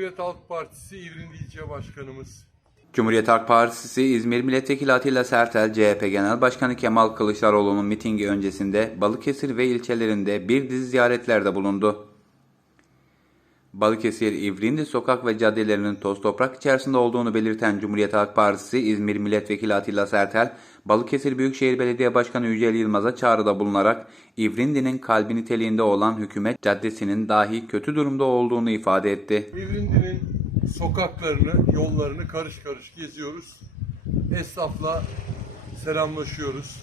Cumhuriyet Halk Partisi İvrindi İlçe Başkanımız. Cumhuriyet Halk Partisi İzmir Milletvekili Atilla Sertel, CHP Genel Başkanı Kemal Kılıçdaroğlu'nun mitingi öncesinde Balıkesir ve ilçelerinde bir dizi ziyaretlerde bulundu. Balıkesir, İvrindi sokak ve caddelerinin toz toprak içerisinde olduğunu belirten Cumhuriyet Halk Partisi İzmir Milletvekili Atilla Sertel, Balıkesir Büyükşehir Belediye Başkanı Yücel Yılmaz'a çağrıda bulunarak İvrindi'nin kalbi niteliğinde olan hükümet caddesinin dahi kötü durumda olduğunu ifade etti. İvrindi'nin sokaklarını, yollarını karış karış geziyoruz. Esnafla selamlaşıyoruz.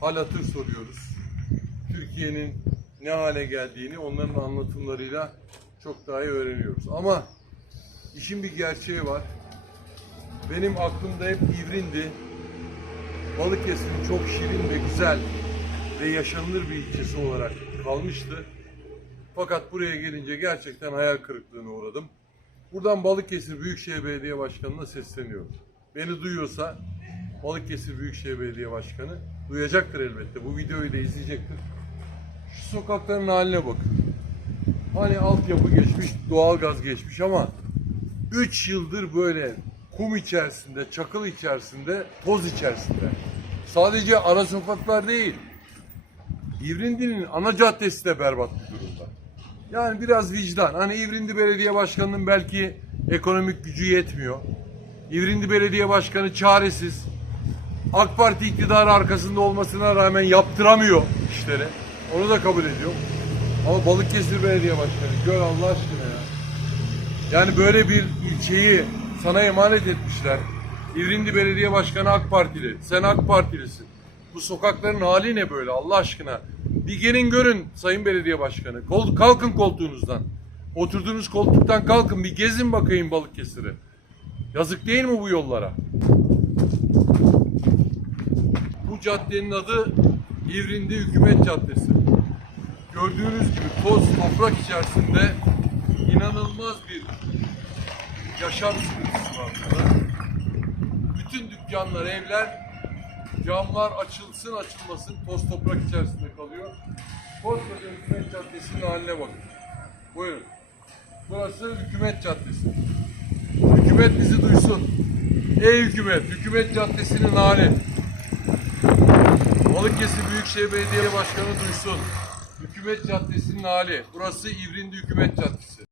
Hal hatır soruyoruz. Türkiye'nin ne hale geldiğini onların anlatımlarıyla çok daha iyi öğreniyoruz. Ama işin bir gerçeği var. Benim aklımda hep İvrindi, Balıkesir'in çok şirin ve güzel ve yaşanılır bir ilçesi olarak kalmıştı. Fakat buraya gelince gerçekten hayal kırıklığına uğradım. Buradan Balıkesir Büyükşehir Belediye Başkanı'na sesleniyorum. Beni duyuyorsa Balıkesir Büyükşehir Belediye Başkanı duyacaktır elbette. Bu videoyu da izleyecektir. Şu sokakların haline bakın. Hani altyapı geçmiş, doğalgaz geçmiş ama 3 yıldır böyle kum içerisinde, çakıl içerisinde, toz içerisinde. Sadece ara sokaklar değil. İvrindi'nin ana caddesi de berbat bir durumda. Yani biraz vicdan. Hani İvrindi Belediye Başkanı'nın belki ekonomik gücü yetmiyor. İvrindi Belediye Başkanı çaresiz. AK Parti iktidarı arkasında olmasına rağmen yaptıramıyor işleri. Onu da kabul ediyorum. Ama Balıkesir Belediye Başkanı gör Allah aşkına ya. Yani böyle bir ilçeyi sana emanet etmişler. İvrindi Belediye Başkanı AK Partili. Sen AK Partilisin. Bu sokakların hali ne böyle Allah aşkına? Bir gelin görün Sayın Belediye Başkanı. Kol, kalkın koltuğunuzdan. Oturduğunuz koltuktan kalkın bir gezin bakayım Balıkesir'i. Yazık değil mi bu yollara? Bu caddenin adı İvrindi Hükümet Caddesi. Gördüğünüz gibi toz toprak içerisinde inanılmaz bir yaşam sıkıntısı var burada. Bütün dükkanlar, evler, camlar açılsın açılmasın toz toprak içerisinde kalıyor. Koskoca Hükümet Caddesi'nin haline bakın. Buyurun. Burası Hükümet Caddesi. Hükümet bizi duysun. Ey hükümet, Hükümet Caddesi'nin hali. Balıkesir Büyükşehir Belediye Başkanı duysun. Hükümet Caddesi'nin hali. Burası İvrindi Hükümet Caddesi.